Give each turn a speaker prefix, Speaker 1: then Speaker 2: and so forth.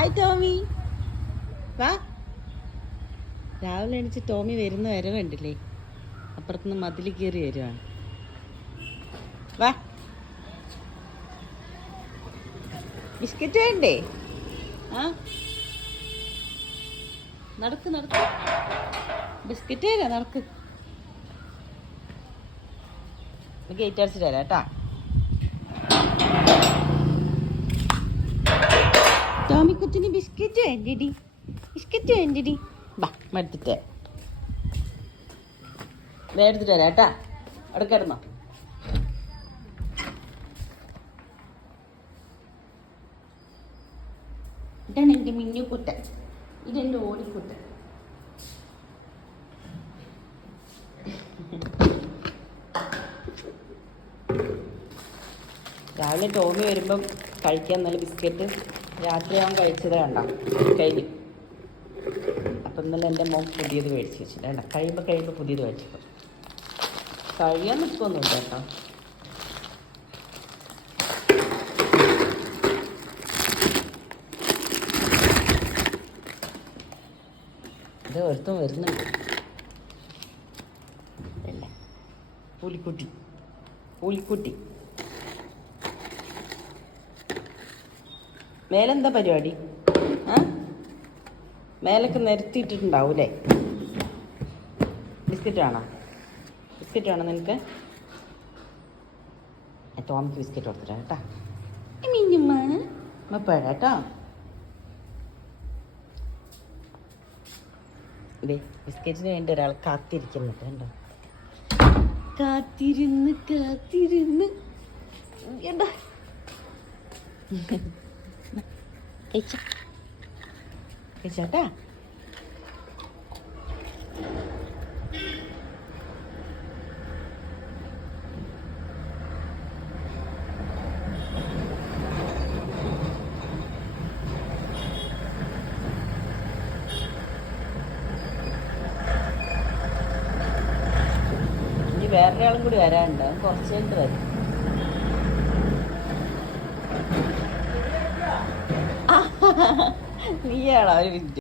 Speaker 1: Hi Tomy വാ. രാവിലെ എണിച്ച് ടോമി വരുന്ന വരെ കണ്ടില്ലേ? അപ്പുറത്തുനിന്ന് മതിൽ കയറി വരുവാണ്. വാ. ബിസ്ക്കറ്റ് വേണ്ടേ? ആ. നടക്ക് നടക്ക്. ബിസ്ക്കറ്റ് തരാം നടക്ക്. ഗേറ്റ് അടിച്ചിട്ട് തരാം കേട്ടാ. ടോമിക്കുത്തിന് ബിസ്ക്കറ്റ് വേണ്ടിടി. ബിസ്ക്കറ്റ് വേണ്ടിടി. ബാ എടുത്തിട്ട് ദേ എടുത്തിട്ട് വരാം കേട്ടാ. കിടന്നോ. ഇതാണ് എന്റെ മിന്നുക്കുട്ടൻ ഇതെന്റെ ഓടിക്കുട്ടൻ. രാവിലെ ടോമി വരുമ്പം കഴിക്കാൻ നല്ല ബിസ്ക്കറ്റ്. രാത്രി അവൻ കഴിച്ചത് കണ്ട കഴിഞ്ഞു. അപ്പം ഇന്നലെ എന്റെ മോൻ പുതിയത് മേടിച്ച് വെച്ചില്ല വേണ്ട കഴിയുമ്പോൾ കഴിയുമ്പോൾ പുതിയത് മേടിച്ചപ്പോൾ കഴിയാൻ നിൽക്കൊന്നുമില്ല കേട്ടോ. ഇത് ഒരുത്തും വരുന്നുണ്ട്. പുലിക്കുട്ടി. പുലിക്കുട്ടി. മേലെന്താ പരിപാടി? ആ? മേലൊക്കെ നിരത്തിയിട്ടിട്ടുണ്ടാവൂലേ ബിസ്ക്കറ്റ് വേണോ? ബിസ്ക്കറ്റ് വേണോ നിനക്ക്? ടോമിക്ക് ബിസ്ക്കറ്റ് കൊടുത്തിട്ടാ കേട്ടാ. മിഞ്ഞുമ്മ കേട്ടോ. ഇതേ ബിസ്ക്കറ്റിന് വേണ്ടി ഒരാൾ കാത്തിരിക്കുന്നുണ്ട് കണ്ടോ? കാത്തിരുന്ന് കാത്തിരുന്ന്. എന്താ? കഴിച്ച? കഴിച്ചാട്ടാ? വേറൊരാളും കൂടി വരാനുണ്ട്. കുറച്ച് കഴിഞ്ഞിട്ട് വരും. നീയാണോ ഒരു മിനിറ്റ്.